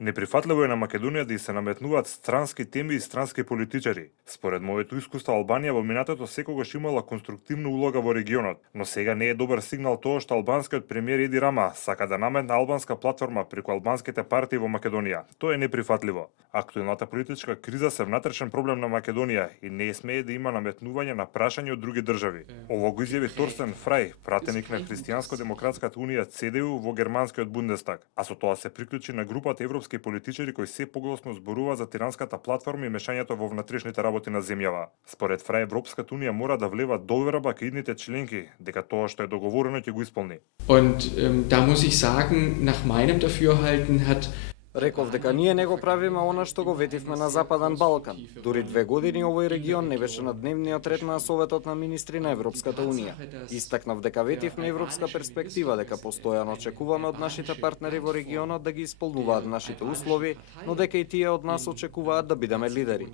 Неприфатливо е на Македонија да и се наметнуваат странски теми и странски политичари. Според моето искуство, Албанија во минатото секогаш имала конструктивна улога во регионот, но сега не е добар сигнал тоа што албанскиот премиер Еди Рама сака да наметне албанска платформа преку албанските партии во Македонија. Тоа е неприфатливо. Актуелната политичка криза се внатрешен проблем на Македонија и не смее да има наметнување на прашања од други држави. Ово го изјави Торстен Фрај, пратеник на Христијанско-демократската унија ЦДУ во германскиот Бундестаг, а со тоа се приклучи на групата европски политичари кои се погласно зборува за тиранската платформа и мешањето во внатрешните работи на земјава. Според Фрај, Европската унија мора да влева доверба кај идните членки дека тоа што е договорено ќе го исполни. Und da muss ich sagen, nach meinem Dafürhalten hat Реков дека ние не го правиме она што го ветивме на Западен Балкан. Дури 2 години овој регион не беше на дневниот ред на Советот на министри на Европската унија. Истакнав дека ветивме европска перспектива, дека постојано очекуваме од нашите партнери во регионот да ги исполнуваат нашите услови, но дека и тие од нас очекуваат да бидеме лидери.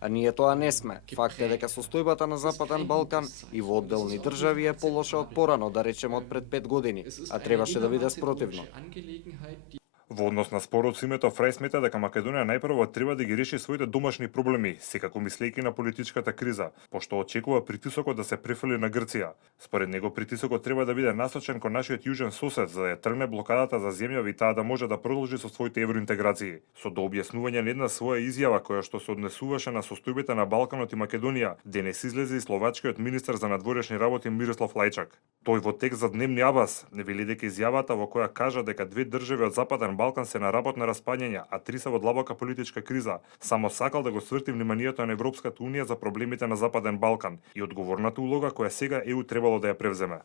А ние тоа не сме. Факт е дека состојбата на Западен Балкан и во одделни држави е полоша од порано, да речеме од пред 5 години, а требаше да биде спротивно. Во однос на спорот со името, Фрај смета дека Македонија најпрво треба да ги реши своите домашни проблеми, секако мислејќи на политичката криза, пошто очекува притисокот да се префрли на Грција. Според него притисокот треба да биде насочен кон нашиот јужен сосед за да ја тргне блокадата за земјава и таа да може да продолжи со своите евроинтеграции. Со дообјаснување на една своја изјава која што се однесуваше на состојбите на Балканот и Македонија, денес излезе и словачкиот министер за надворешни работи Мирослав Лајчак. Тој во текст за Дневни Абас не вели дека изјавата во која кажа дека 2 држави од Западен Балкан се на работ на распаѓање, а 3 се во длабока политичка криза, само сакал да го сврти вниманието на Европската унија за проблемите на Западен Балкан и одговорната улога која сега ЕУ требало да ја превземе.